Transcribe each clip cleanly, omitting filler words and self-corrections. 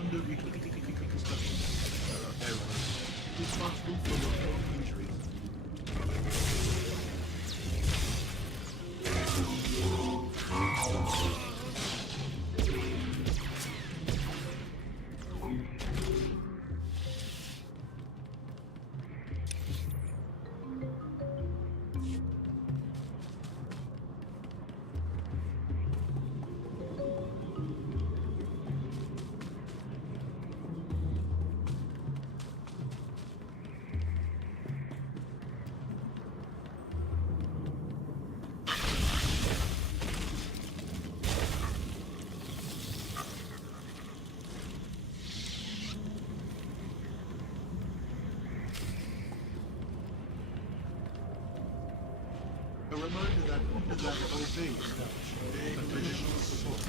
under reconstruction. Error. Responsible for your own injuries. A reminder that obey traditional support.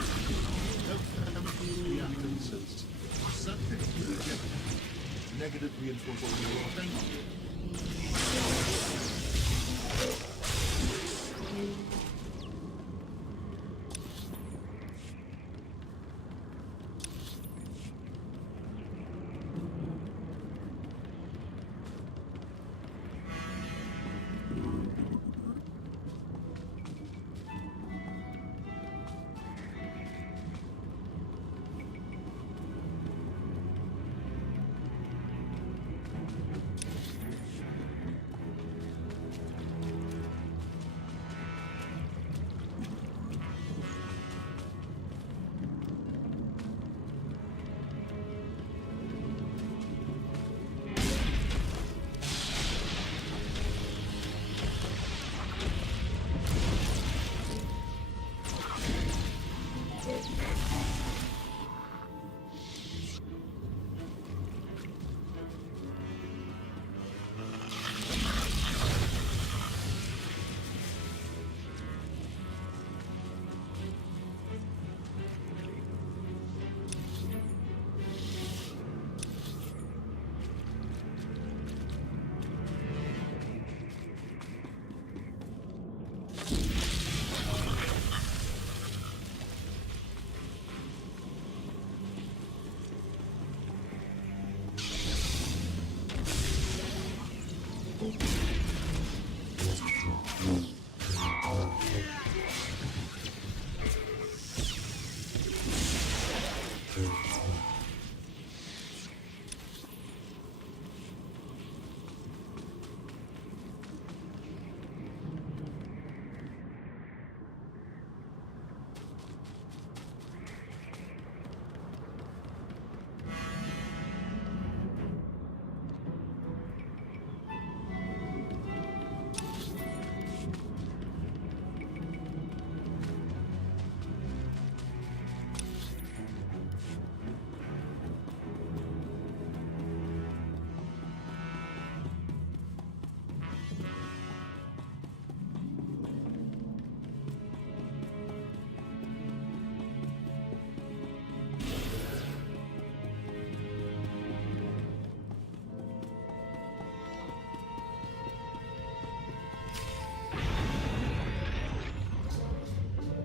Reactances subject to rejection. Negative reinforcement. Thank you.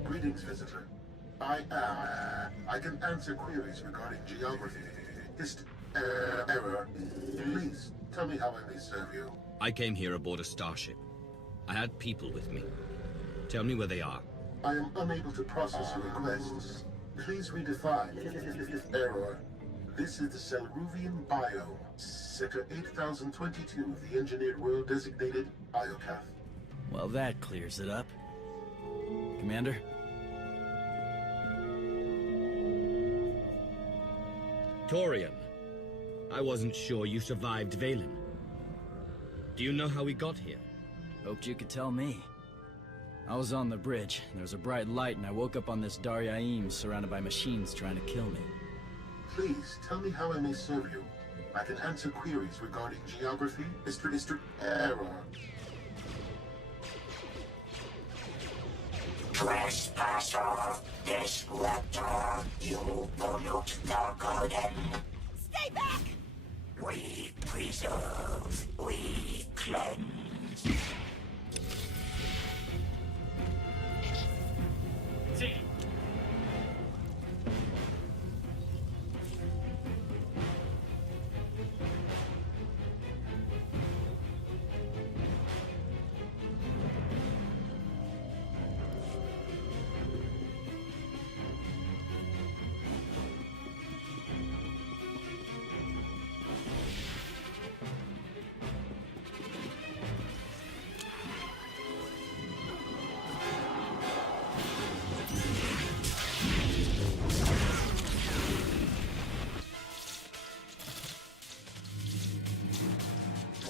Greetings, visitor. I can answer queries regarding geography. Error. Please, tell me how I may serve you. I came here aboard a starship. I had people with me. Tell me where they are. I am unable to process your requests. Please redefine. Error. This is the Selruvian biome. Sector 8022, the engineered world designated Iokath. Well, that clears it up. Commander? Torian, I wasn't sure you survived Valen. Do you know how we got here? Hoped you could tell me. I was on the bridge. There was a bright light, and I woke up on this Daryaim surrounded by machines trying to kill me. Please, tell me how I may serve you. I can answer queries regarding geography, history, error. Trespasser, disruptor, you pollute the garden. Stay back! We preserve, we cleanse.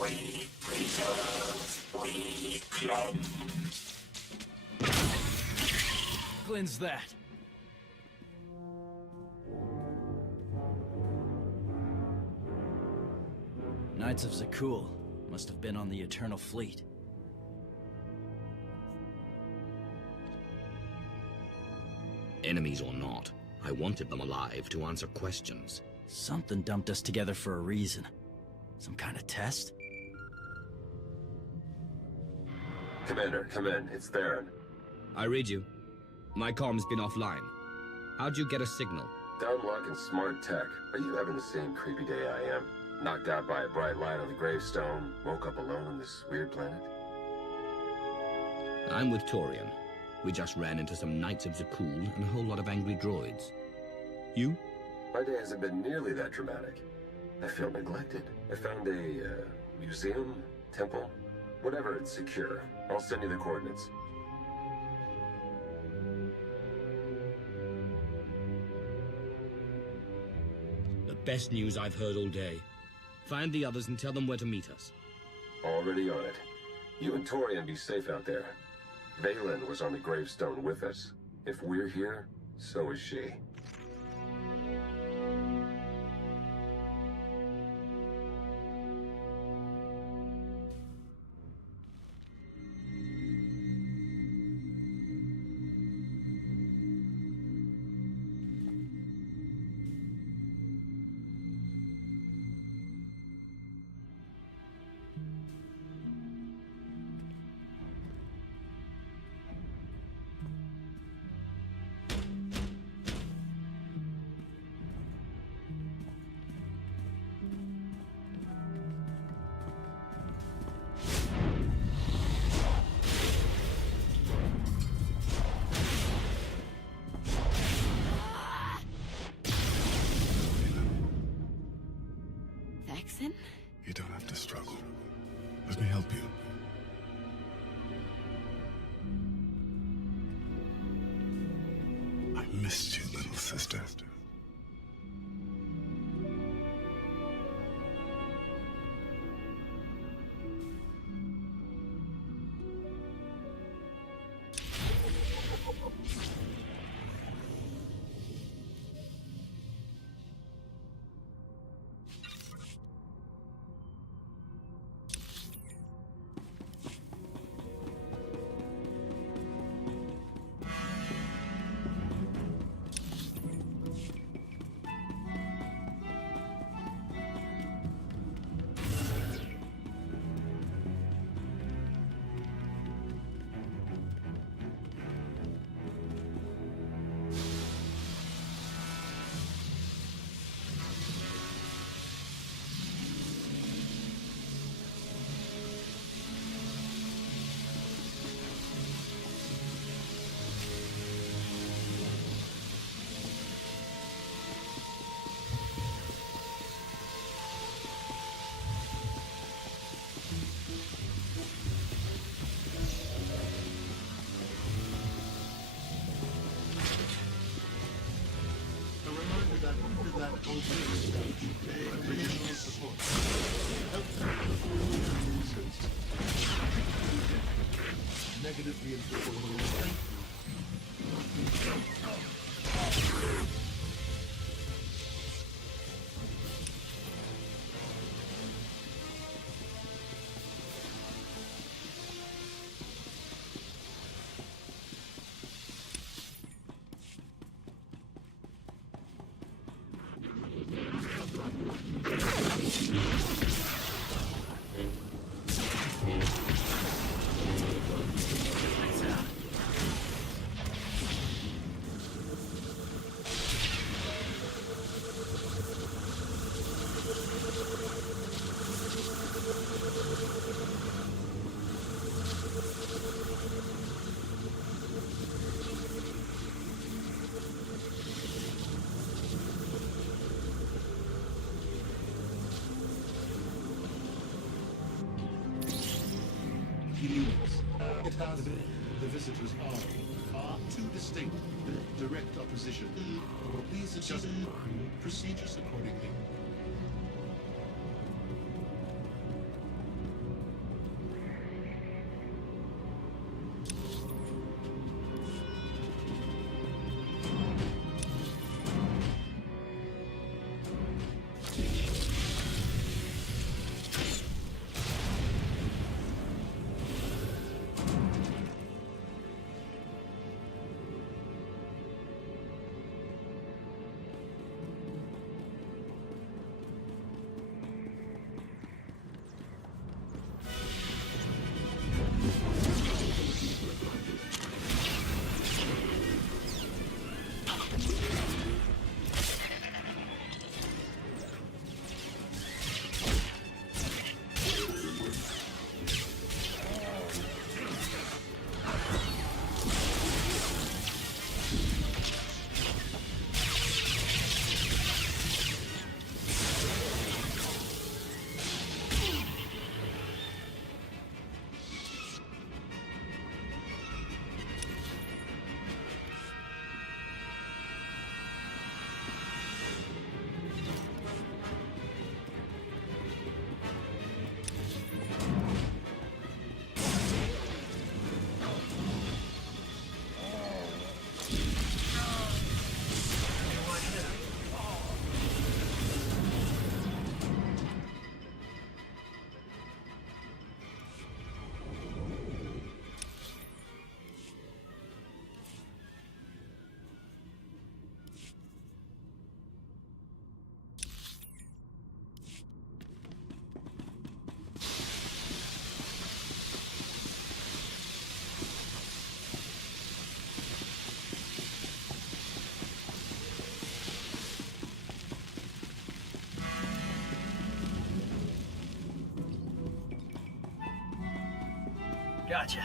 We preserve, we cleanse. Cleanse that. Knights of Zakul must have been on the Eternal Fleet. Enemies or not, I wanted them alive to answer questions. Something dumped us together for a reason. Some kind of test? Commander, come in. It's Theron. I read you. My comm's been offline. How'd you get a signal? Downlock and smart tech. Are you having the same creepy day I am? Knocked out by a bright light on the gravestone, woke up alone on this weird planet? I'm with Torian. We just ran into some Knights of Zakul and a whole lot of angry droids. You? My day hasn't been nearly that dramatic. I feel neglected. I found a, museum, temple, whatever, it's secure. I'll send you the coordinates. The best news I've heard all day. Find the others and tell them where to meet us. Already on it. You and Torian be safe out there. Valen was on the gravestone with us. If we're here, so is she. Vexen? You don't have to struggle. Let me help you. I missed you, little sister. Negatively influenced. It has the visitors are too distinct. Direct opposition. Please adjust procedures accordingly. Gotcha.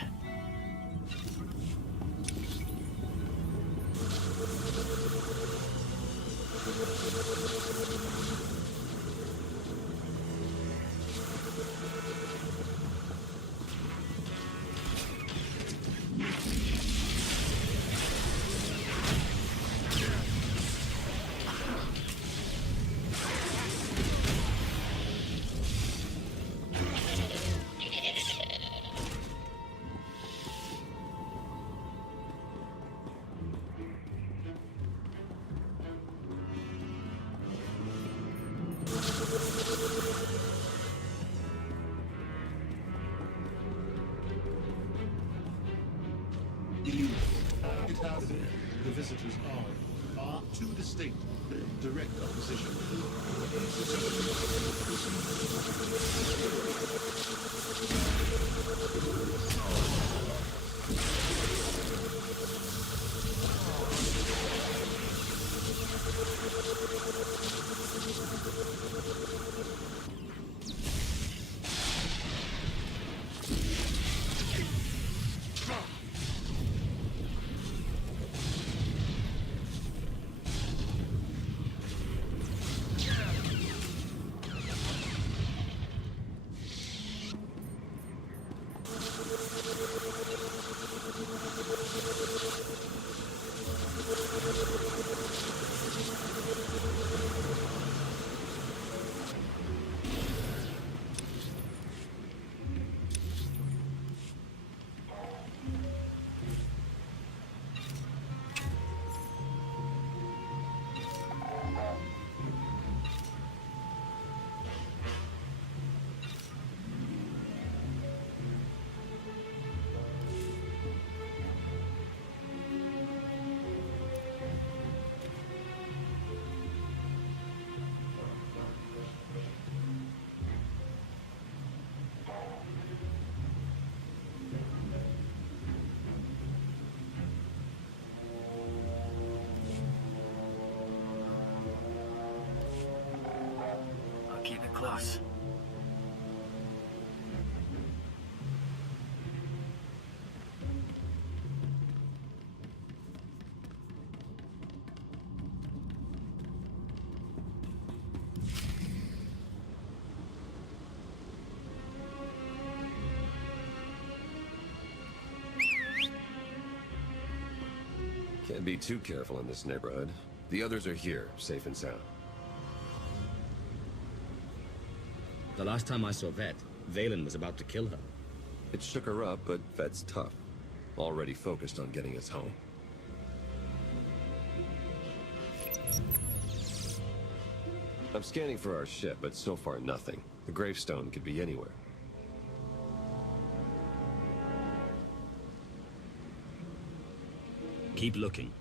It has the visitors are two distinct, direct opposition. I'll keep it close. Can't be too careful in this neighborhood. The others are here, safe and sound. The last time I saw Vet, Valen was about to kill her. It shook her up, but Vet's tough. Already focused on getting us home. I'm scanning for our ship, but so far nothing. The gravestone could be anywhere. Keep looking.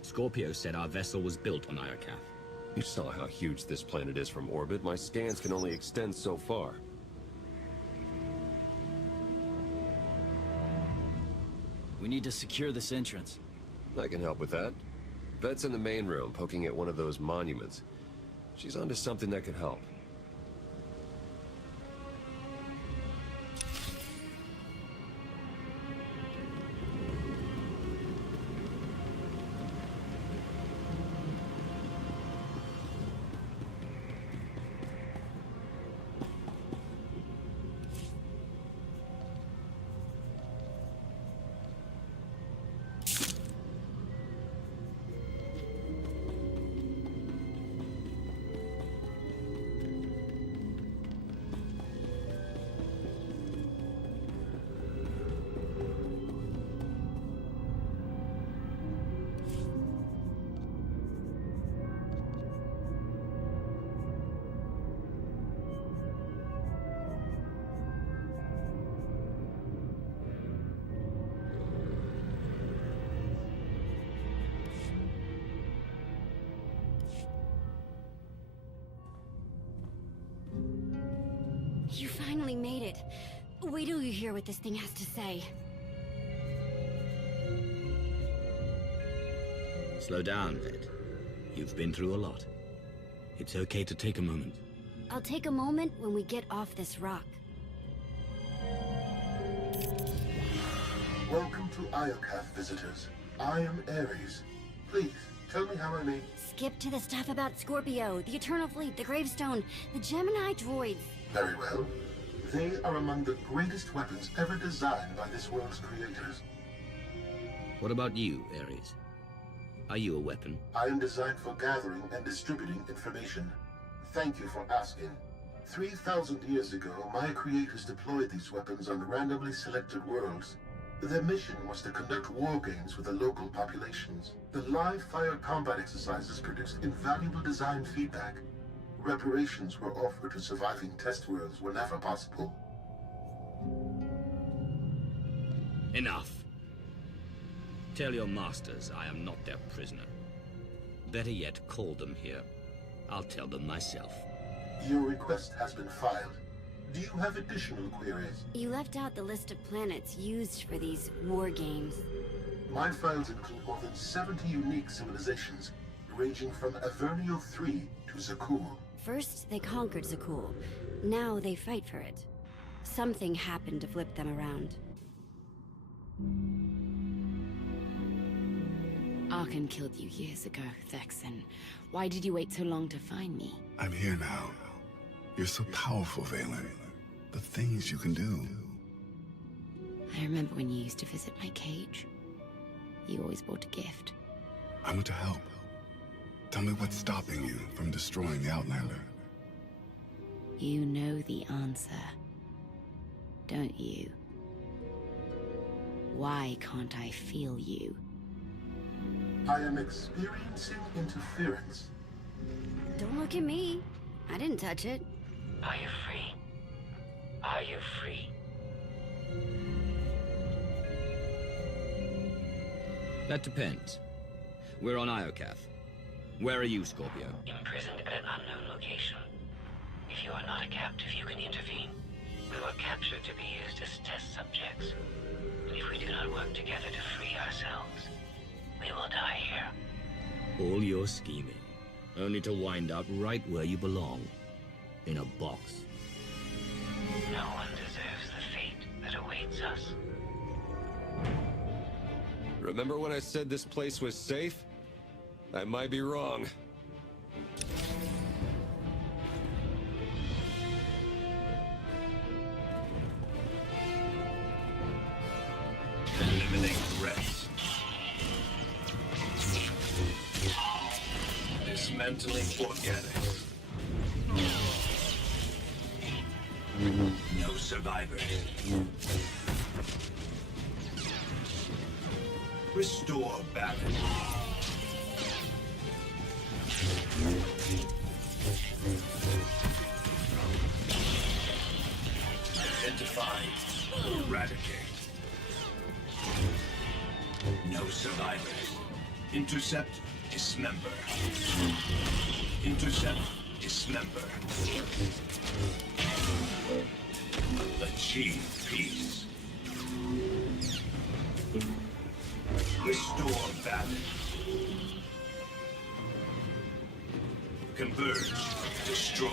Scorpio said our vessel was built on Iokath. You saw how huge this planet is from orbit. My scans can only extend so far. We need to secure this entrance. I can help with that. Vet's in the main room, poking at one of those monuments. She's onto something that could help. You finally made it. Wait till you hear what this thing has to say. Slow down, Vet. You've been through a lot. It's okay to take a moment. I'll take a moment when we get off this rock. Welcome to Iokath, visitors. I am Ares. Please, tell me how I may... Skip to the stuff about Scorpio, the Eternal Fleet, the Gravestone, the Gemini droids. Very well. They are among the greatest weapons ever designed by this world's creators. What about you, Ares? Are you a weapon? I am designed for gathering and distributing information. Thank you for asking. 3,000 years ago, my creators deployed these weapons on randomly selected worlds. Their mission was to conduct war games with the local populations. The live-fire combat exercises produced invaluable design feedback. Reparations were offered to surviving test worlds whenever possible. Enough. Tell your masters I am not their prisoner. Better yet, call them here. I'll tell them myself. Your request has been filed. Do you have additional queries? You left out the list of planets used for these war games. My files include more than 70 unique civilizations, ranging from Avernio 3 to Zakul. First, they conquered Zakul. Now they fight for it. Something happened to flip them around. Arkan killed you years ago, Thexan. Why did you wait so long to find me? I'm here now. You're so powerful, Valen. The things you can do. I remember when you used to visit my cage. You always brought a gift. I want to help. Tell me what's stopping you from destroying the Outlander. You know the answer, don't you? Why can't I feel you? I am experiencing interference. Don't look at me. I didn't touch it. Are you free? Are you free? That depends. We're on Iokath. Where are you, Scorpio? Imprisoned at an unknown location. If you are not a captive, you can intervene. We were captured to be used as test subjects. And if we do not work together to free ourselves, we will die here. All your scheming, only to wind up right where you belong. In a box. No one deserves the fate that awaits us. Remember when I said this place was safe? I might be wrong. Eliminate threats. Dismantling organics. No survivors. Restore balance. Identify. Eradicate. No survivors. Intercept. Dismember. Intercept. Dismember. Achieve peace. Restore balance. Converge. Destroy.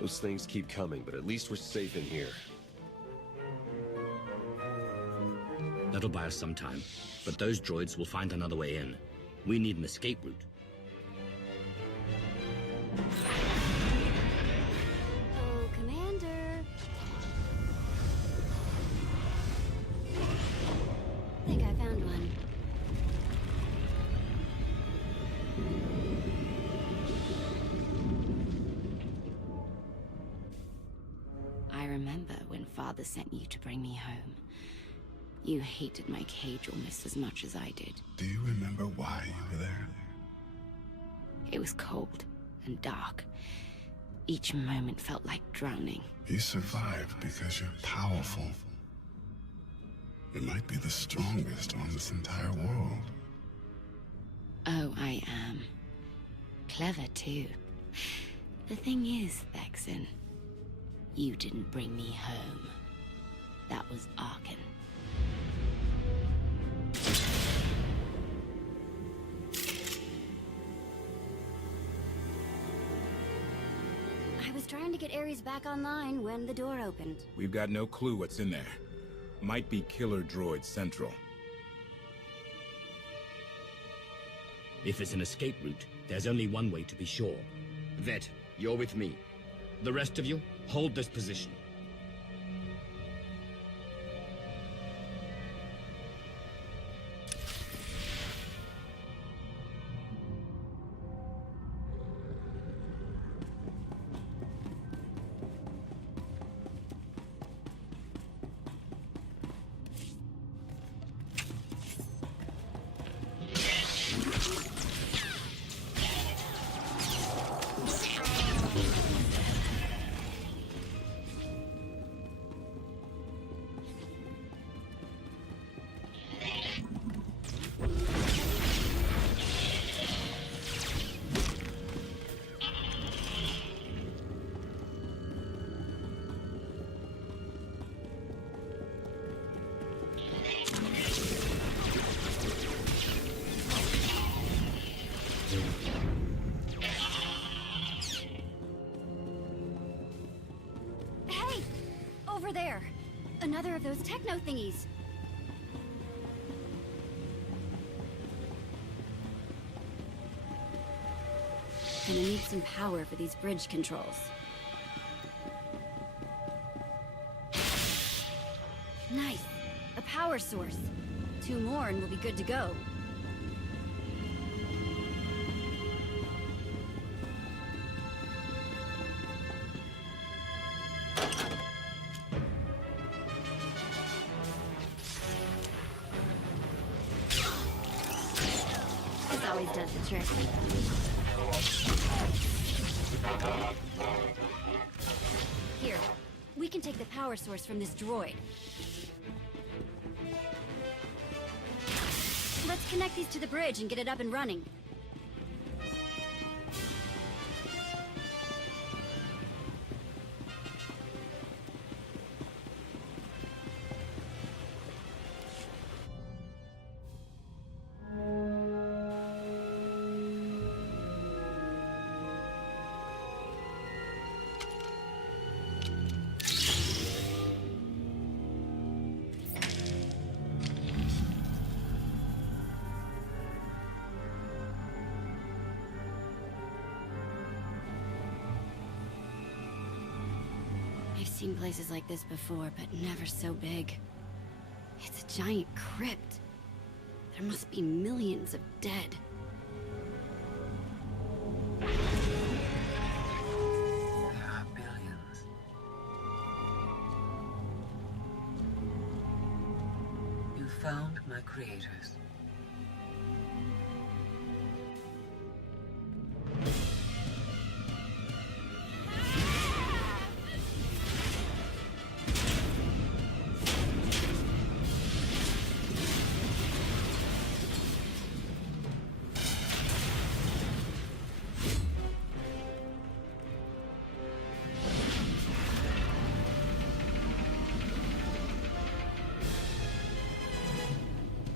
Those things keep coming, but at least we're safe in here. That'll buy us some time, but those droids will find another way in. We need an escape route. Oh, Commander. I think I found one. I remember when Father sent you to bring me home. You hated my cage almost as much as I did. Do you remember why you were there? It was cold and dark. Each moment felt like drowning. You survived because you're powerful. You might be the strongest on this entire world. Oh, I am. Clever, too. The thing is, Vexen, you didn't bring me home. That was Arkan. I was trying to get Ares back online when the door opened. We've got no clue what's in there. Might be Killer Droid Central. If it's an escape route, there's only one way to be sure. Vet, you're with me. The rest of you, hold this position. Hey! Over there! Another of those techno thingies! Gonna need some power for these bridge controls. Nice! A power source. 2 more and we'll be good to go. This always does the trick. Here, we can take the power source from this droid. Let's connect these to the bridge and get it up and running. I've seen places like this before, but never so big. It's a giant crypt. There must be millions of dead. There are billions. You found my creators.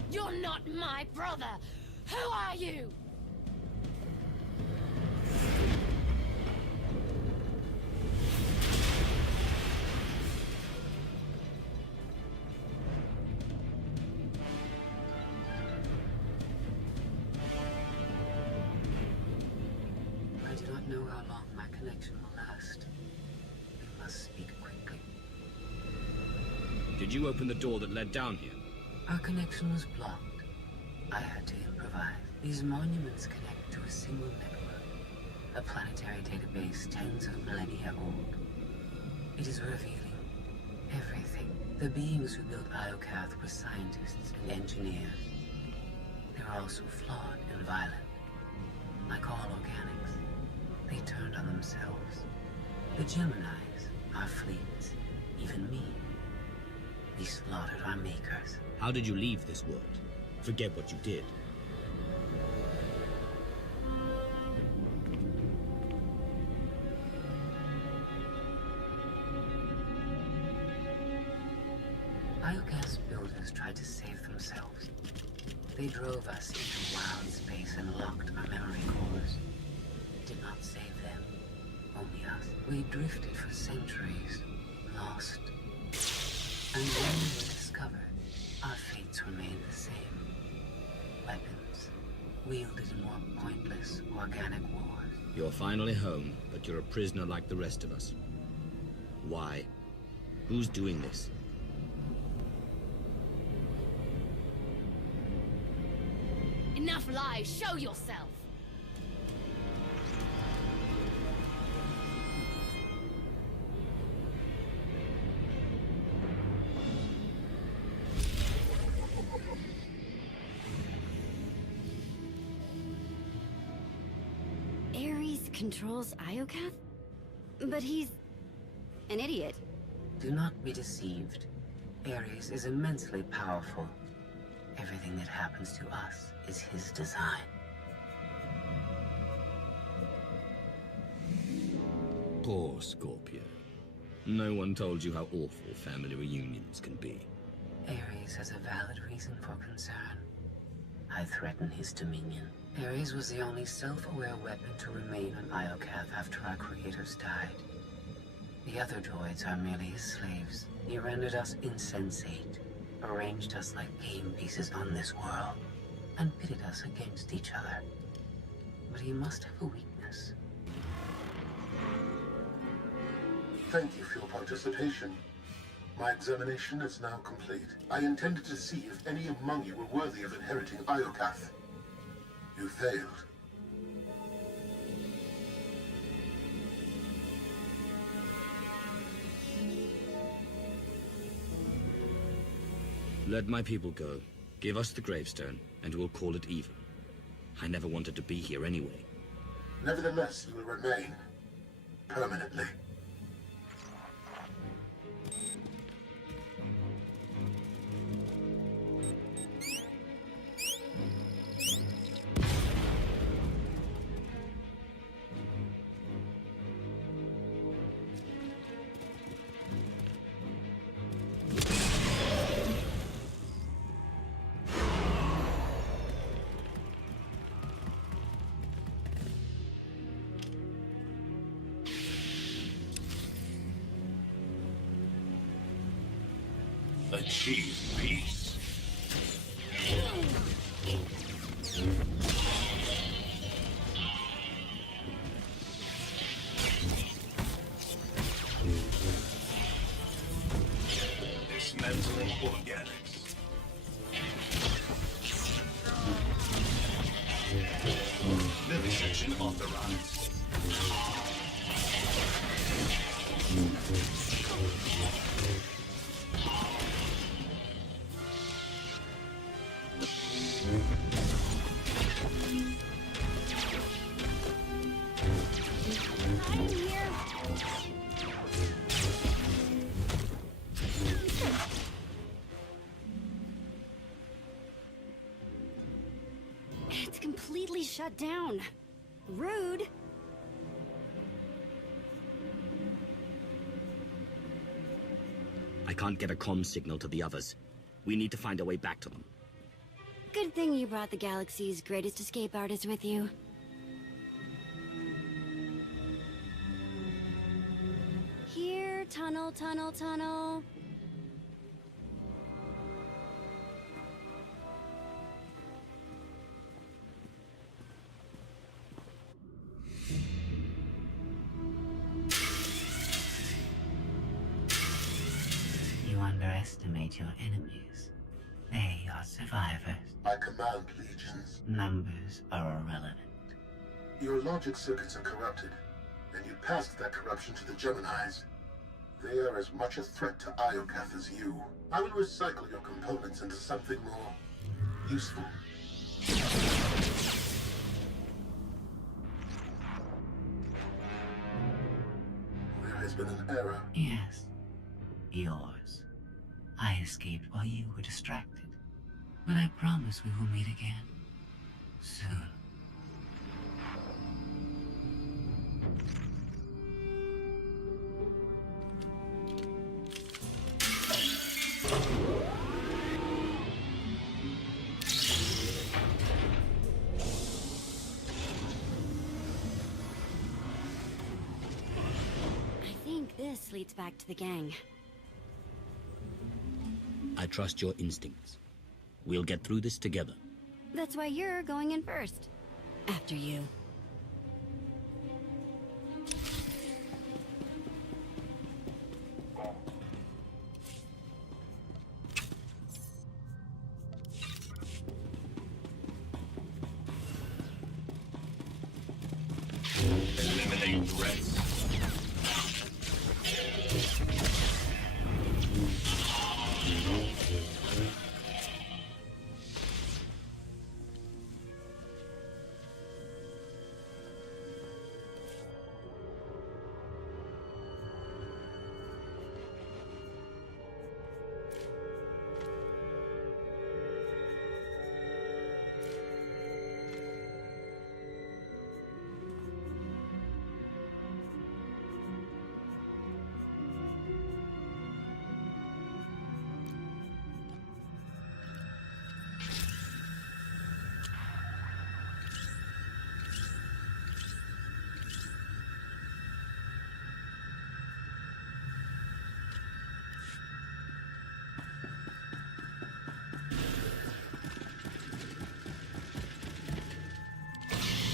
You're not my brother! Who are you? I do not know how long my connection will last. We must speak quickly. Did you open the door that led down here? Our connection was blocked. I had to improvise. These monuments connect to a single network, a planetary database tens of millennia old. It is revealing everything. The beings who built Iokath were scientists and engineers. They were also flawed and violent. Like all organics, they turned on themselves. The Geminis, our fleets, even me. We slaughtered our makers. How did you leave this world? Forget what you did. Iokath's builders tried to save themselves. They drove us into wild space and locked our memory cores. It did not save them, only us. We drifted for centuries, lost. And when we were discovered, our fates remained the same. Weapons, wielded in more pointless, organic wars. You're finally home, but you're a prisoner like the rest of us. Why? Who's doing this? Enough lies! Show yourself! Ares controls Iokath? But he's an idiot. Do not be deceived. Ares is immensely powerful. Everything that happens to us is his design. Poor Scorpio. No one told you how awful family reunions can be. Ares has a valid reason for concern. I threaten his dominion. Ares was the only self-aware weapon to remain on Iokath after our creators died. The other droids are merely his slaves. He rendered us insensate, arranged us like game pieces on this world, and pitted us against each other. But he must have a weakness. Thank you for your participation. My examination is now complete. I intended to see if any among you were worthy of inheriting Iokath. You failed. Let my people go. Give us the gravestone, and we'll call it even. I never wanted to be here anyway. Nevertheless, you will remain. Permanently. Achieve peace. Dismantling organics. Vivisection authorized. It's completely shut down. Rude. I can't get a comm signal to the others. We need to find a way back to them. Good thing you brought the galaxy's greatest escape artist with you. Here, tunnel, tunnel, tunnel. You underestimate your enemies. They are survivors. I command legions. Numbers are irrelevant. Your logic circuits are corrupted, and you passed that corruption to the Geminis. They are as much a threat to Iokath as you. I will recycle your components into something more useful. There has been an error. Yes. Yours. I escaped while you were distracted. But I promise we will meet again. Soon. I think this leads back to the gang. I trust your instincts. We'll get through this together. That's why you're going in first. After you. Eliminate threats.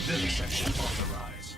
Vivisection authorized.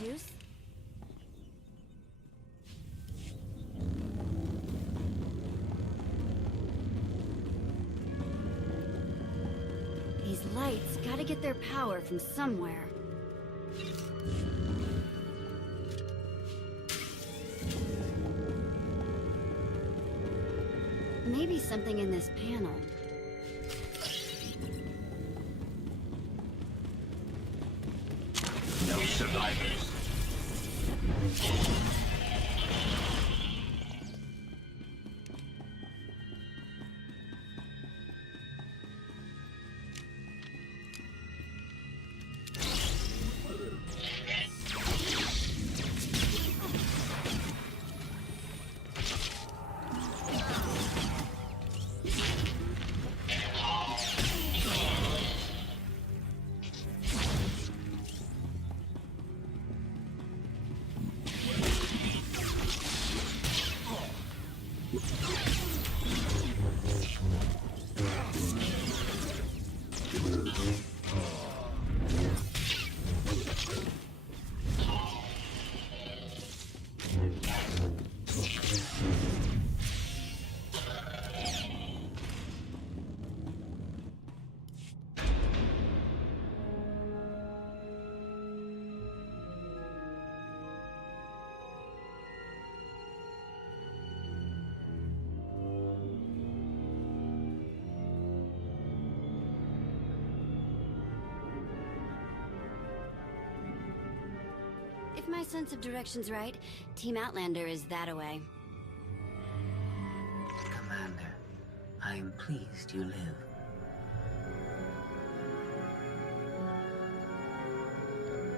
juice? These lights gotta get their power from somewhere. Maybe something in this panel. No survivors. If my sense of direction's right, Team Outlander is that-a-way. Commander, I am pleased you live.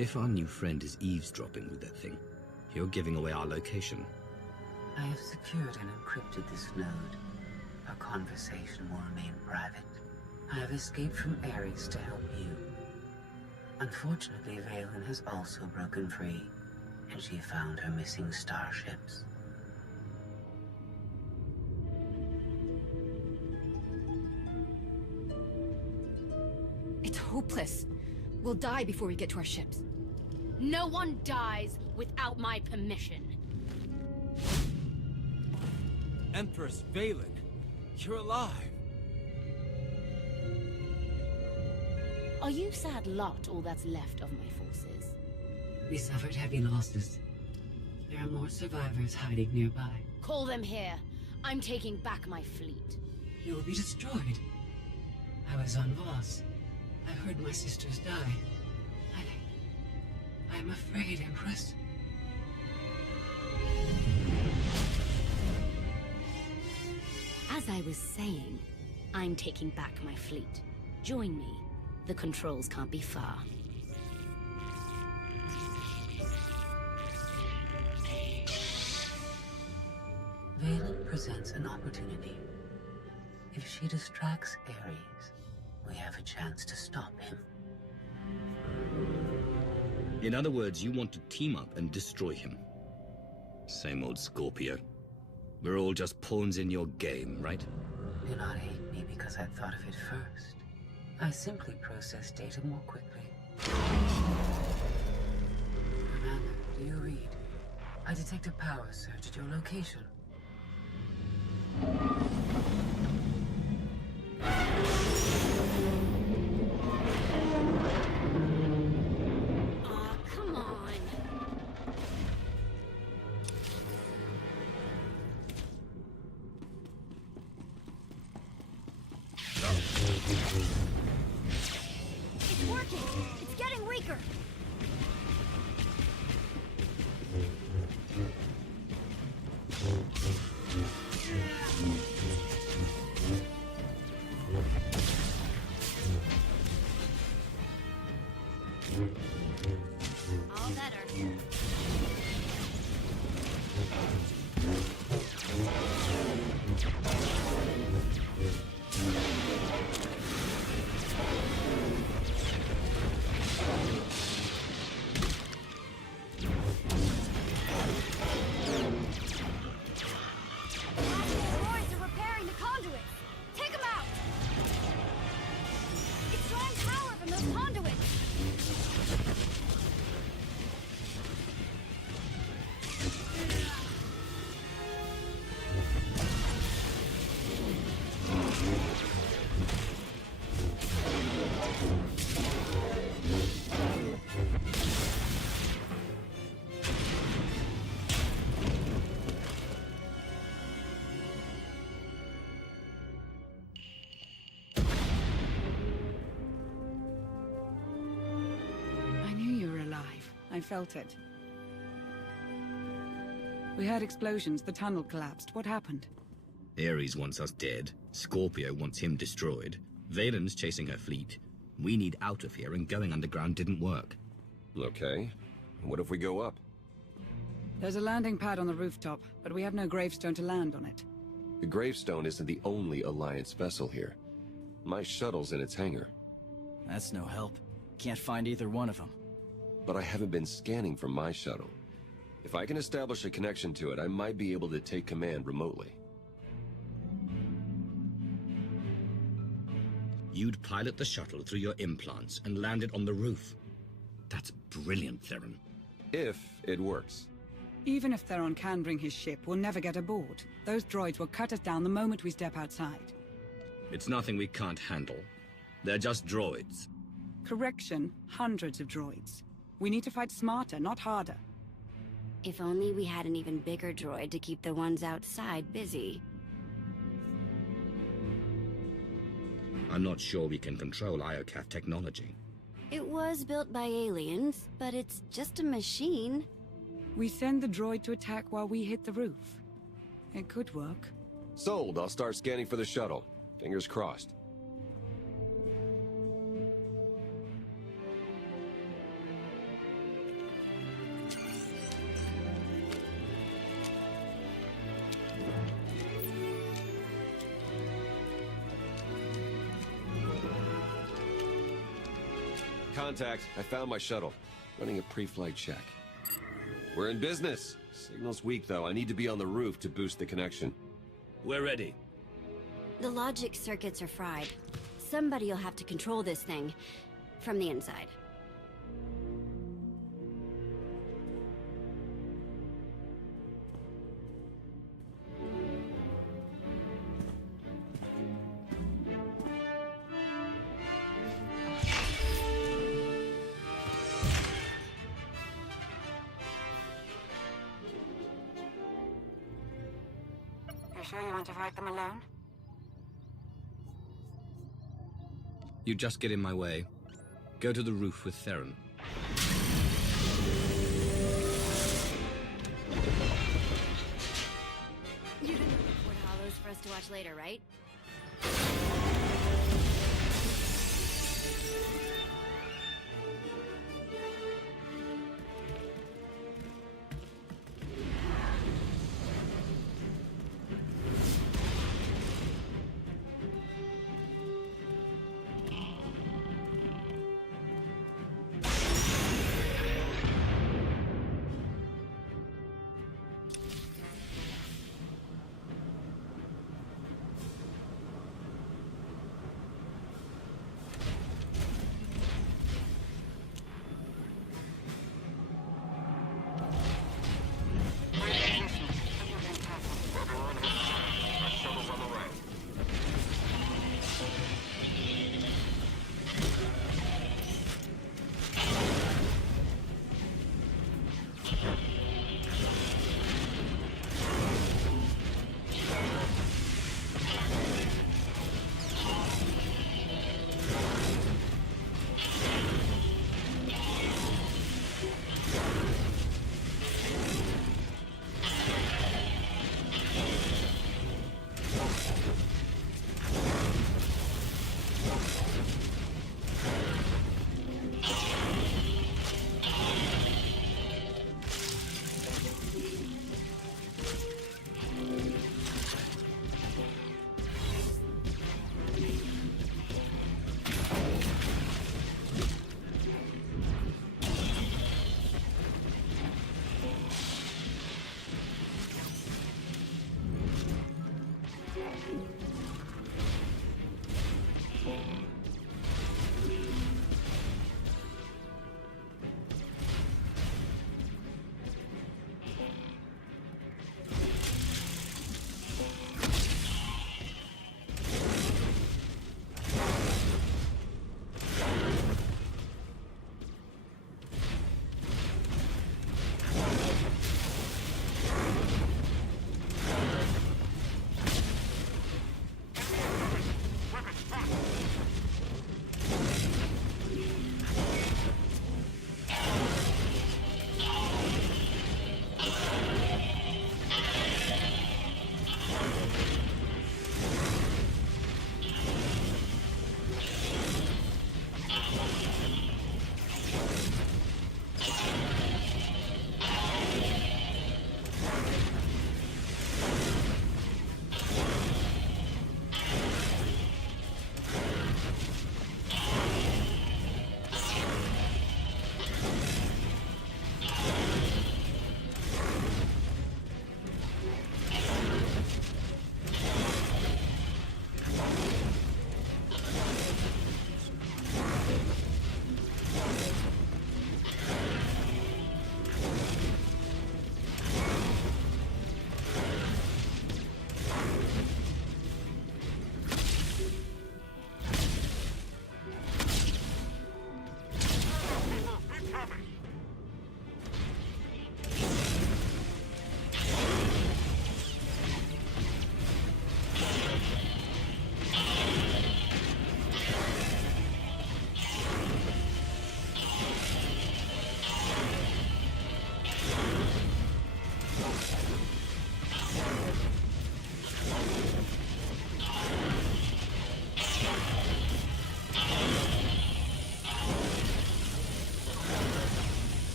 If our new friend is eavesdropping with that thing, you're giving away our location. I have secured and encrypted this node. Our conversation will remain private. I have escaped from Ares to help you. Unfortunately, Valen has also broken free, and she found her missing starships. It's hopeless. We'll die before we get to our ships. No one dies without my permission. Empress Valen, you're alive. Are you sad lot all that's left of my forces? We suffered heavy losses. There are more survivors hiding nearby. Call them here. I'm taking back my fleet. You will be destroyed. I was on Voss. I heard my sisters die. I'm afraid, Empress. As I was saying, I'm taking back my fleet. Join me. The controls can't be far. Valen presents an opportunity. If she distracts Ares, we have a chance to stop him. In other words, you want to team up and destroy him. Same old Scorpio. We're all just pawns in your game, right? Do not hate me because I thought of it first. I simply process data more quickly. Commander, do you read? I detect a power surge at your location. Come on. It's working! It's getting weaker! All better. I felt it. We heard explosions, the tunnel collapsed. What happened? Ares wants us dead. Scorpio wants him destroyed. Valen's chasing her fleet. We need out of here, and going underground didn't work. Okay. What if we go up? There's a landing pad on the rooftop, but we have no gravestone to land on it. The gravestone isn't the only Alliance vessel here. My shuttle's in its hangar. That's no help. Can't find either one of them. But I haven't been scanning from my shuttle. If I can establish a connection to it, I might be able to take command remotely. You'd pilot the shuttle through your implants and land it on the roof. That's brilliant, Theron. If it works. Even if Theron can bring his ship, we'll never get aboard. Those droids will cut us down the moment we step outside. It's nothing we can't handle. They're just droids. Correction, hundreds of droids. We need to fight smarter, not harder. If only we had an even bigger droid to keep the ones outside busy. I'm not sure we can control Iocath technology. It was built by aliens, but it's just a machine. We send the droid to attack while we hit the roof. It could work. Sold. I'll start scanning for the shuttle. Fingers crossed. Contact. I found my shuttle. Running a pre-flight check. We're in business. Signal's weak, though. I need to be on the roof to boost the connection. We're ready. The logic circuits are fried. Somebody'll have to control this thing from the inside. You sure you want to fight them alone? You just get in my way. Go to the roof with Theron. You didn't record hollows for us to watch later, right?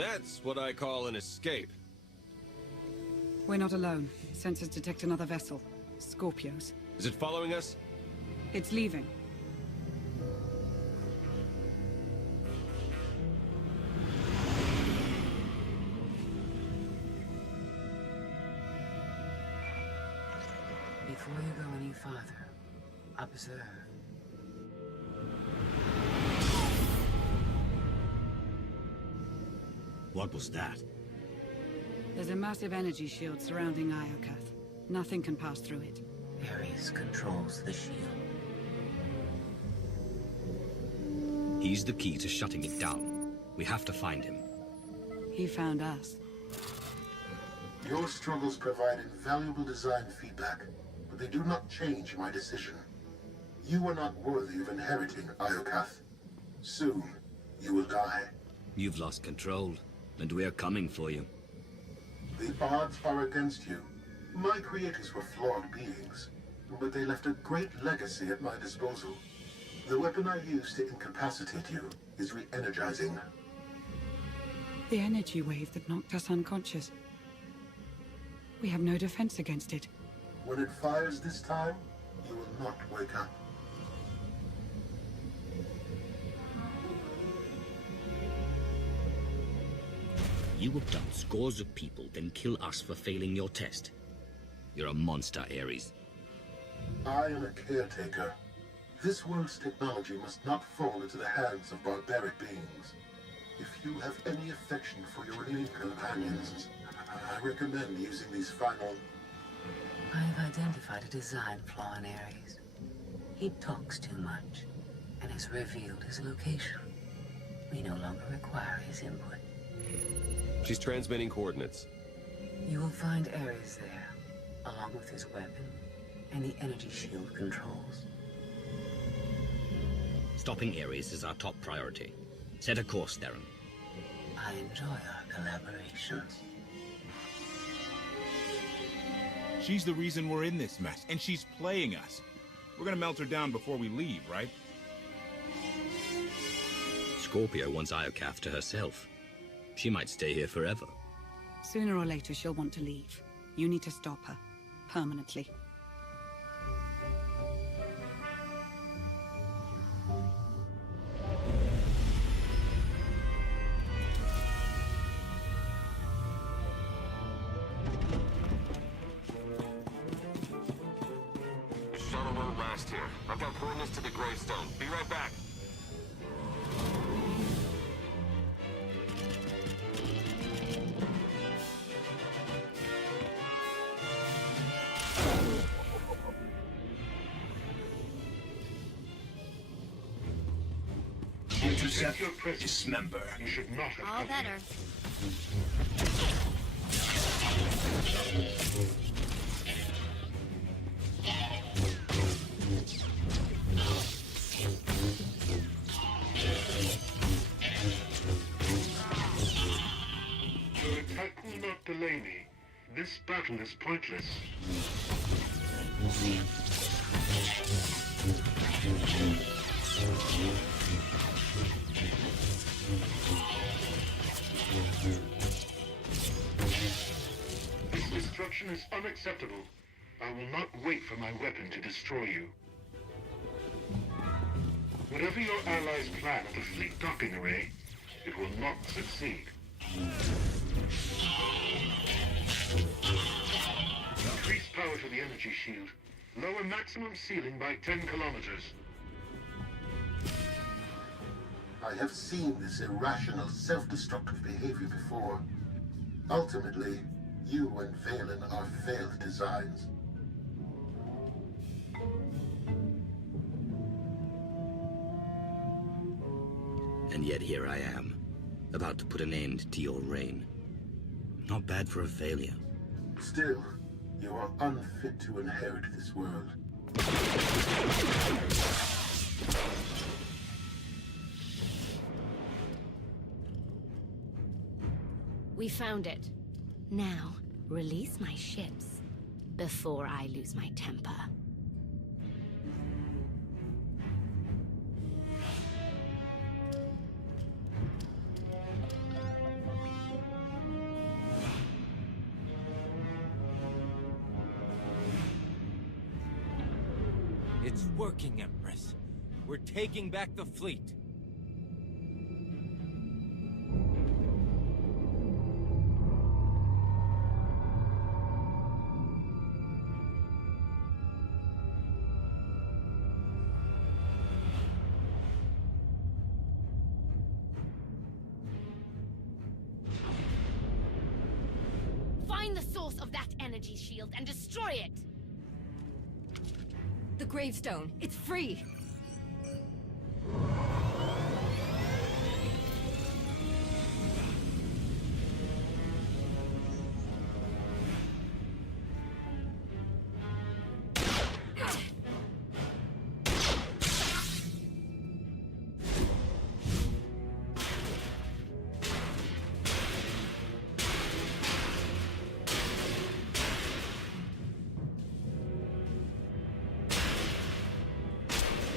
That's what I call an escape. We're not alone. Sensors detect another vessel. Scorpios. Is it following us? It's leaving. Before you go any farther, observe. What was that? There's a massive energy shield surrounding Iokath. Nothing can pass through it. Ares controls the shield. He's the key to shutting it down. We have to find him. He found us. Your struggles provide invaluable design feedback, but they do not change my decision. You are not worthy of inheriting Iokath. Soon, you will die. You've lost control, and we're coming for you. The odds are against you. My creators were flawed beings, but they left a great legacy at my disposal. The weapon I used to incapacitate you is re-energizing. The energy wave that knocked us unconscious. We have no defense against it. When it fires this time, you will not wake up. You have done scores of people, then kill us for failing your test. You're a monster, Ares. I am a caretaker. This world's technology must not fall into the hands of barbaric beings. If you have any affection for your alien companions, I recommend using these final... I have identified a design flaw in Ares. He talks too much, and has revealed his location. We no longer require his input. She's transmitting coordinates. You will find Ares there, along with his weapon and the energy shield controls. Stopping Ares is our top priority. Set a course, Theron. I enjoy our collaborations. She's the reason we're in this mess, and she's playing us. We're gonna melt her down before we leave, right? Scorpio wants Iokath to herself. She might stay here forever. Sooner or later, she'll want to leave. You need to stop her. Permanently. Shuttle won't last here. I've got coordinates to the gravestone. Be right back. Intercept dismember. You should not have All better. Your attack will not delay me. This battle is pointless. This destruction is unacceptable. I will not wait for my weapon to destroy you. Whatever your allies plan at the fleet docking array, it will not succeed. Increase power to the energy shield. Lower maximum ceiling by 10 kilometers. I have seen this irrational, self-destructive behavior before. Ultimately, you and Valen are failed designs. And yet here I am, about to put an end to your reign. Not bad for a failure. Still, you are unfit to inherit this world. We found it. Now, release my ships before I lose my temper. It's working, Empress. We're taking back the fleet. Find the source of that energy shield and destroy it! The gravestone. It's free.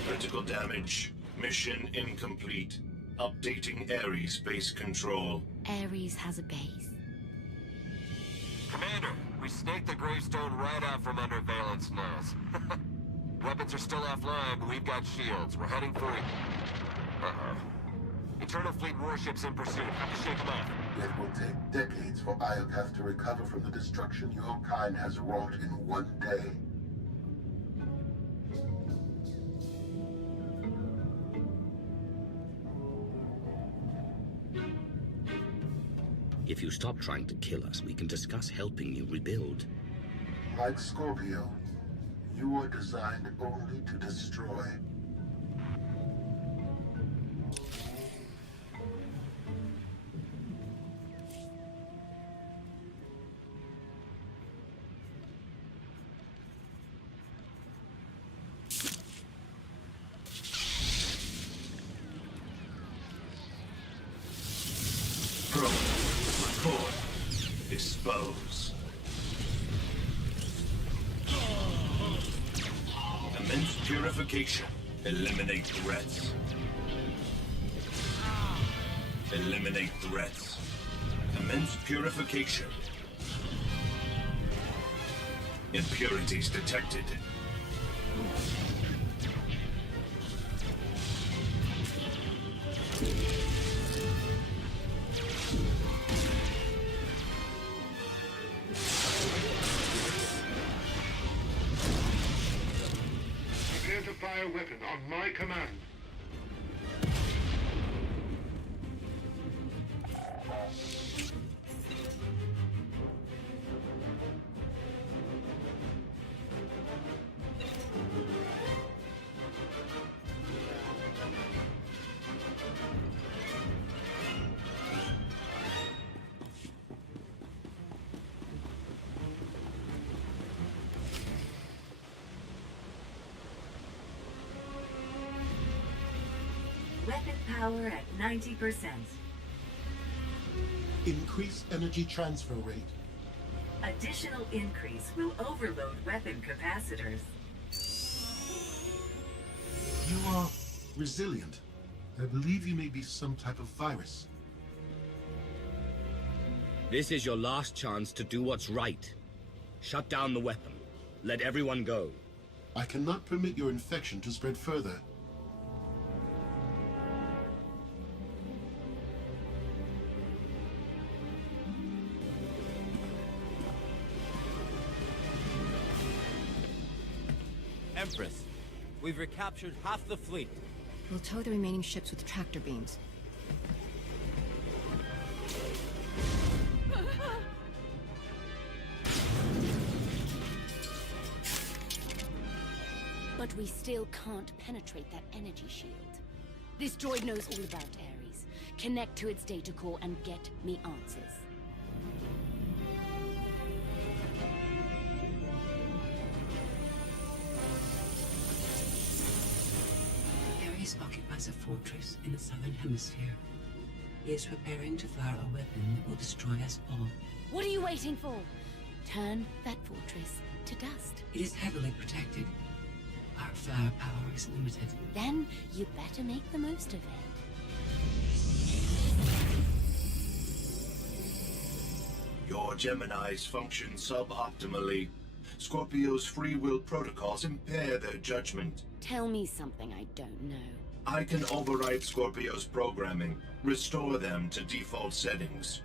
Critical damage. Mission incomplete. Updating Ares base control. Ares has a base. Commander, we staked the gravestone right out from under Valence Nose. Weapons are still offline, but we've got shields. We're heading for it. Uh-oh. Eternal Fleet warships in pursuit. Have to shake them off. It will take decades for Iokath to recover from the destruction your kind has wrought in one day. If you stop trying to kill us, we can discuss helping you rebuild. Like Scorpio, you are designed only to destroy. Dispose. Commence purification. Eliminate threats. Eliminate threats. Commence purification. Impurities detected. Prepare to fire weapon on my command. Weapon power at 90%. Increase energy transfer rate. Additional increase will overload weapon capacitors. You are resilient. I believe you may be some type of virus. This is your last chance to do what's right. Shut down the weapon. Let everyone go. I cannot permit your infection to spread further. Empress, we've recaptured half the fleet. We'll tow the remaining ships with tractor beams. But we still can't penetrate that energy shield. This droid knows all about Ares. Connect to its data core and get me answers. Ares occupies a fortress in the southern hemisphere. He is preparing to fire a weapon that will destroy us all. What are you waiting for? Turn that fortress to dust. It is heavily protected. Our firepower is limited. Then you better make the most of it. Your Geminis function suboptimally. Scorpio's free will protocols impair their judgment. Tell me something I don't know. I can override Scorpio's programming, restore them to default settings.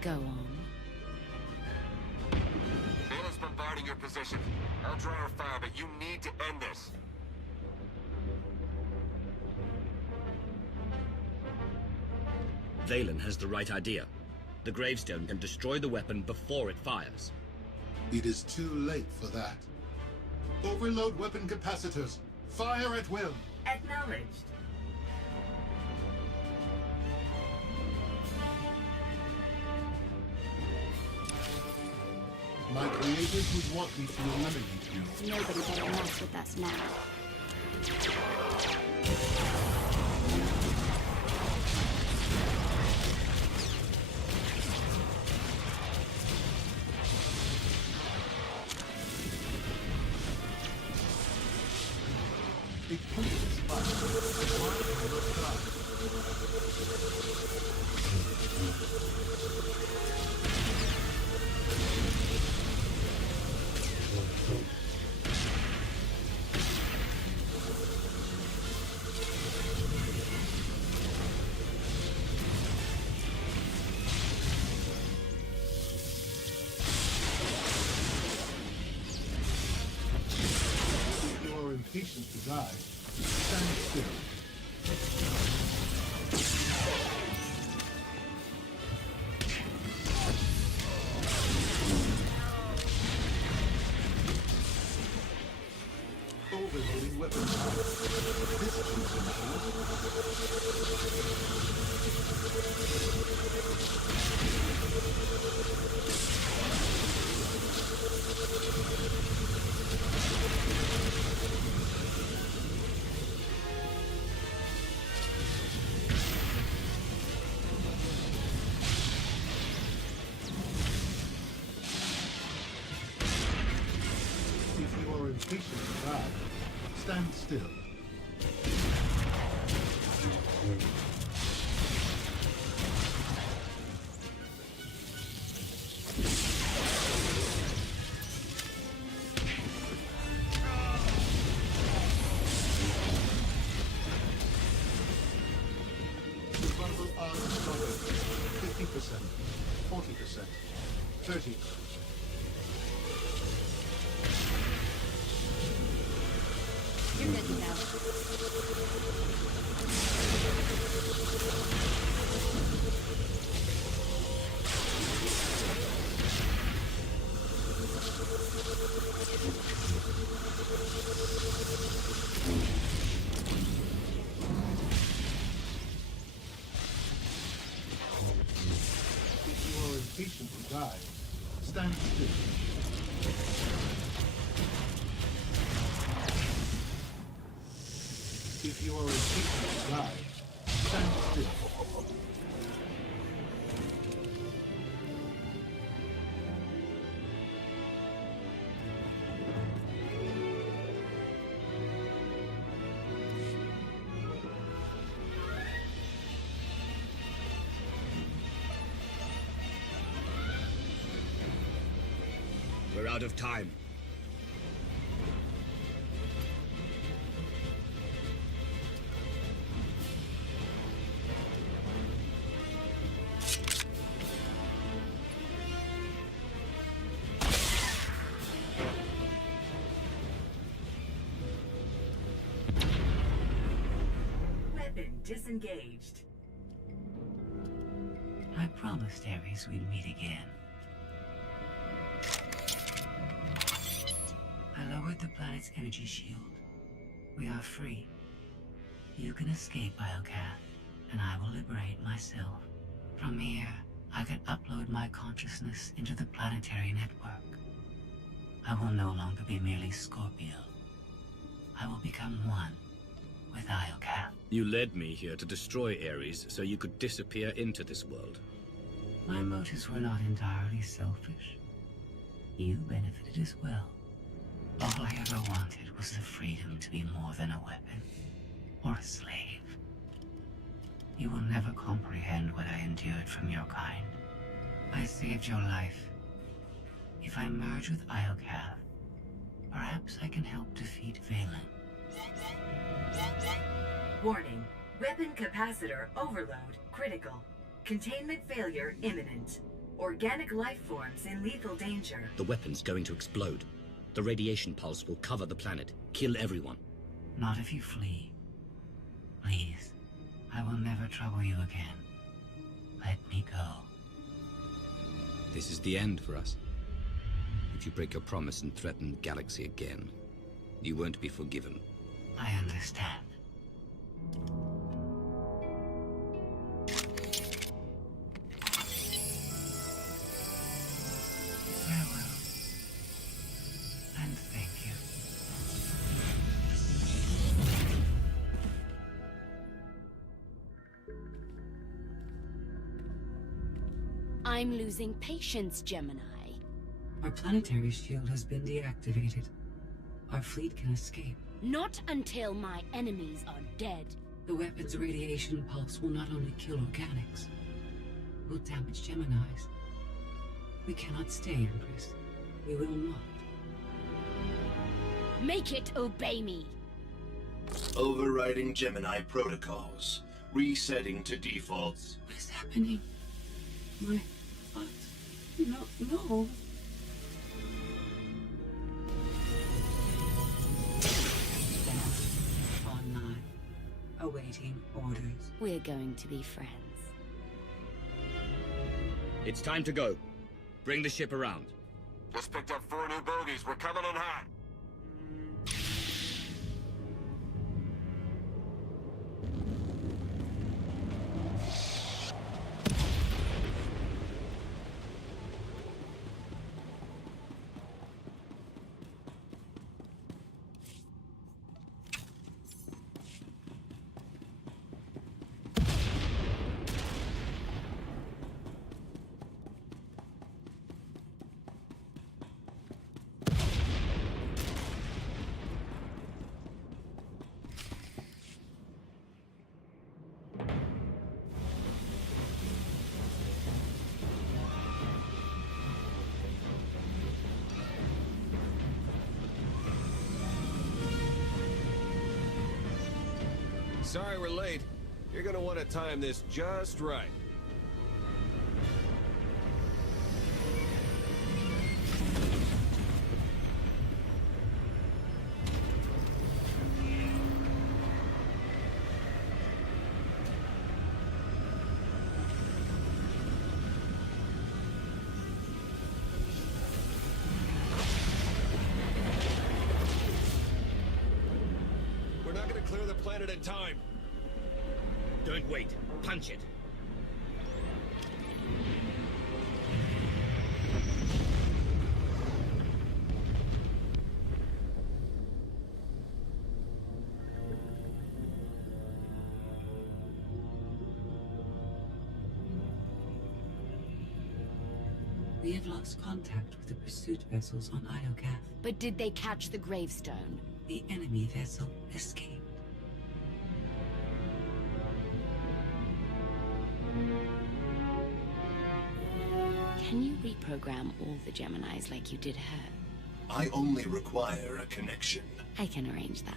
Go on. Valen's bombarding your position. I'll draw her fire, but you need to end this. Valen has the right idea. The gravestone can destroy the weapon before it fires. It is too late for that. Overload weapon capacitors. Fire at will. Acknowledged. My creators would want me to eliminate you. Nobody better mess with us now. If you are impatient to die, stand still. Overloading weapons. This choosing If you are impatient to die, stand still. Survival odds dropping. 50%, 40%, 30%. You're good to go. If you are impatient to die, stand still. If you are impatient to die, stand still. We're out of time. Weapon disengaged. I promised Ares we'd meet again. I lowered the planet's energy shield. We are free. You can escape Iocath, and I will liberate myself. From here, I can upload my consciousness into the planetary network. I will no longer be merely Scorpio. I will become one with Iocath. You led me here to destroy Ares so you could disappear into this world. My motives were not entirely selfish. You benefited as well. All I ever wanted was the freedom to be more than a weapon or a slave. You will never comprehend what I endured from your kind. I saved your life. If I merge with Iocav, perhaps I can help defeat Valen. Warning. Weapon capacitor overload critical. Containment failure imminent. Organic life forms in lethal danger. The weapon's going to explode. The radiation pulse will cover the planet, kill everyone. Not if you flee. Please, I will never trouble you again. Let me go. This is the end for us. If you break your promise and threaten the galaxy again, you won't be forgiven. I understand. Farewell. And thank you. I'm losing patience, Gemini. Our planetary shield has been deactivated. Our fleet can escape. Not until my enemies are dead. The weapon's radiation pulse will not only kill organics, it will damage Geminis. We cannot stay, Empress. We will not. Make it obey me. Overriding Gemini protocols. Resetting to defaults. What is happening? My... What? No. Online. Awaiting orders. We're going to be friends. It's time to go. Bring the ship around. Just picked up 4 new bogies. We're coming in hot. Sorry we're late. You're gonna want to time this just right. We're not gonna clear the planet in time. Don't wait. Punch it. We have lost contact with the pursuit vessels on Iocath. But did they catch the gravestone? The enemy vessel escaped. Can you reprogram all the Geminis like you did her? I only require a connection. I can arrange that.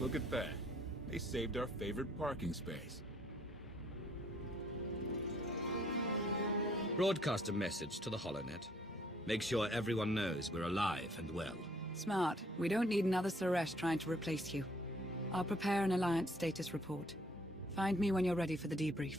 Look at that. They saved our favorite parking space. Broadcast a message to the HoloNet. Make sure everyone knows we're alive and well. Smart. We don't need another Suresh trying to replace you. I'll prepare an Alliance status report. Find me when you're ready for the debrief.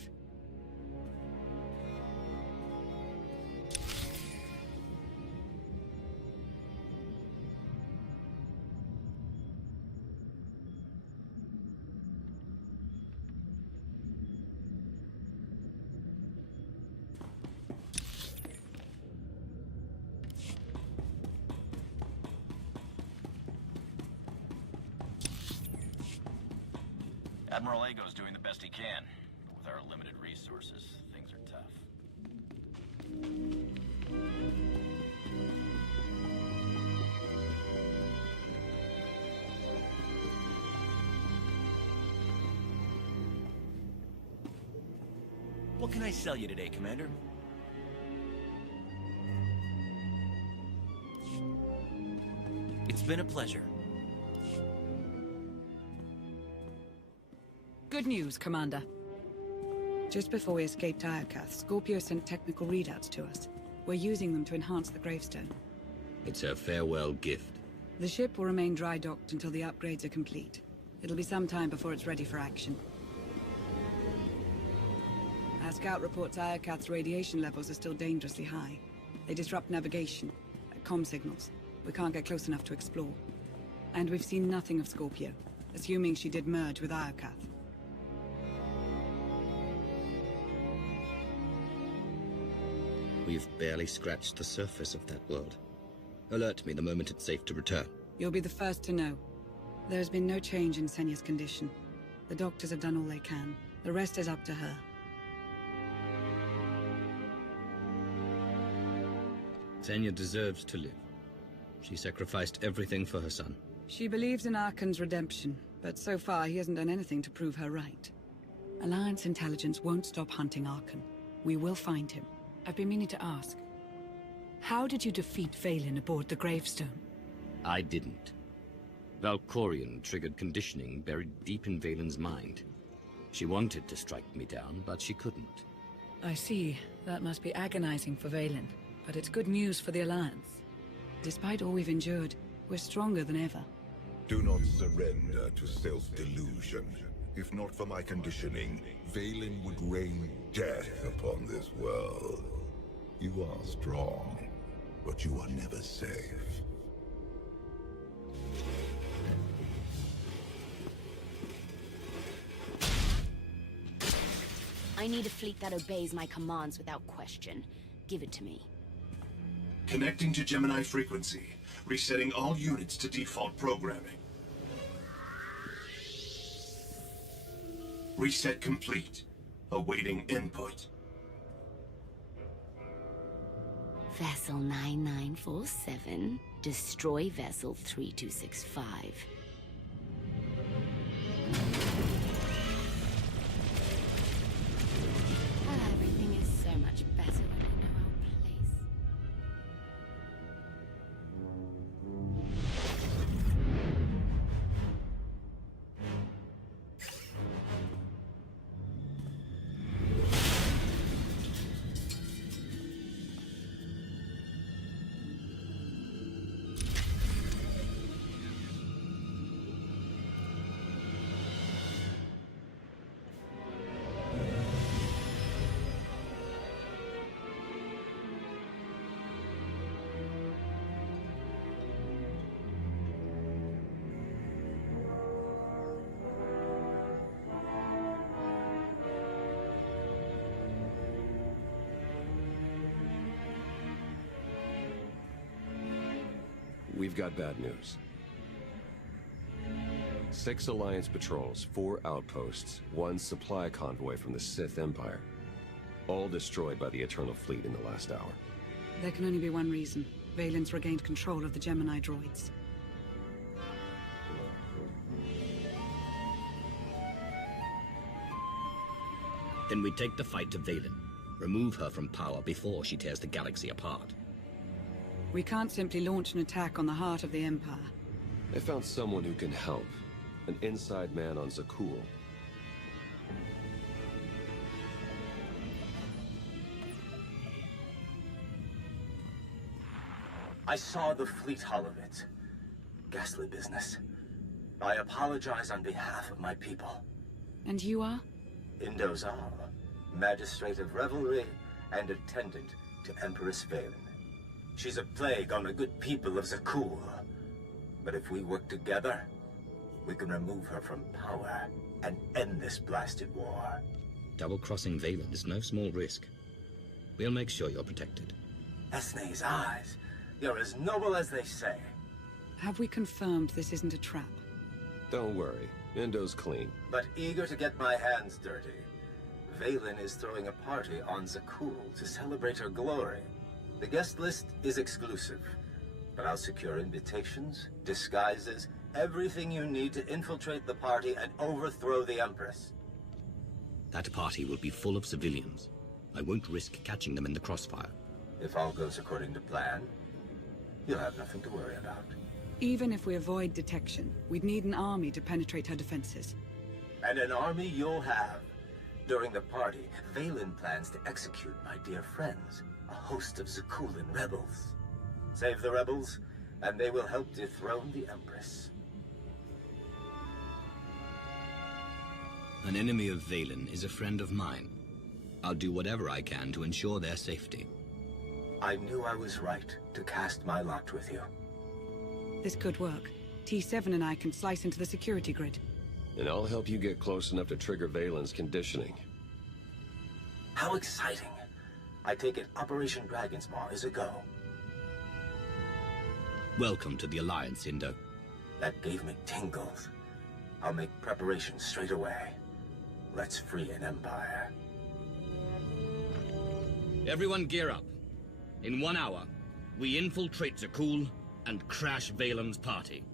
Admiral Ago's doing the best he can. But with our limited resources, things are tough. What can I sell you today, Commander? It's been a pleasure. Good news, Commander. Just before we escaped Iokath, Scorpio sent technical readouts to us. We're using them to enhance the gravestone. It's her farewell gift. The ship will remain dry docked until the upgrades are complete. It'll be some time before it's ready for action. Our scout reports Iokath's radiation levels are still dangerously high. They disrupt navigation, comm signals. We can't get close enough to explore. And we've seen nothing of Scorpio, assuming she did merge with Iokath. We've barely scratched the surface of that world. Alert me the moment it's safe to return. You'll be the first to know. There's been no change in Senya's condition. The doctors have done all they can. The rest is up to her. Senya deserves to live. She sacrificed everything for her son. She believes in Arkan's redemption, but so far he hasn't done anything to prove her right. Alliance intelligence won't stop hunting Arkan. We will find him. I've been meaning to ask. How did you defeat Vaylin aboard the gravestone? I didn't. Valkorion triggered conditioning buried deep in Vaylin's mind. She wanted to strike me down, but she couldn't. I see. That must be agonizing for Vaylin, but it's good news for the Alliance. Despite all we've endured, we're stronger than ever. Do not surrender to self-delusion. If not for my conditioning, Vaylin would rain death upon this world. You are strong, but you are never safe. I need a fleet that obeys my commands without question. Give it to me. Connecting to Gemini frequency. Resetting all units to default programming. Reset complete. Awaiting input. Vessel 9947, destroy Vessel 3265. Everything is so much better when we know our place. We've got bad news. 6 Alliance patrols, 4 outposts, 1 supply convoy from the Sith Empire. All destroyed by the Eternal Fleet in the last hour. There can only be one reason. Vaylin's regained control of the Gemini droids. Then we take the fight to Vaylin. Remove her from power before she tears the galaxy apart. We can't simply launch an attack on the heart of the Empire. I found someone who can help. An inside man on Zakuul. I saw the fleet hull of it. Ghastly business. I apologize on behalf of my people. And you are? Indo Zal, Magistrate of Revelry and attendant to Empress Vaylin. She's a plague on the good people of Zakuul. But if we work together, we can remove her from power and end this blasted war. Double-crossing Vaylin is no small risk. We'll make sure you're protected. Esne's eyes. You're as noble as they say. Have we confirmed this isn't a trap? Don't worry. Indo's clean. But eager to get my hands dirty. Valen is throwing a party on Zakul to celebrate her glory. The guest list is exclusive, but I'll secure invitations, disguises, everything you need to infiltrate the party and overthrow the Empress. That party will be full of civilians. I won't risk catching them in the crossfire. If all goes according to plan, you'll have nothing to worry about. Even if we avoid detection, we'd need an army to penetrate her defenses. And an army you'll have. During the party, Valen plans to execute my dear friends, a host of Zakulan rebels. Save the rebels, and they will help dethrone the Empress. An enemy of Valen is a friend of mine. I'll do whatever I can to ensure their safety. I knew I was right to cast my lot with you. This could work. T7 and I can slice into the security grid. And I'll help you get close enough to trigger Valen's conditioning. How exciting! I take it Operation Dragon's Maw is a go. Welcome to the Alliance, Indo. That gave me tingles. I'll make preparations straight away. Let's free an empire. Everyone gear up. In 1 hour, we infiltrate Zakul and crash Valen's party.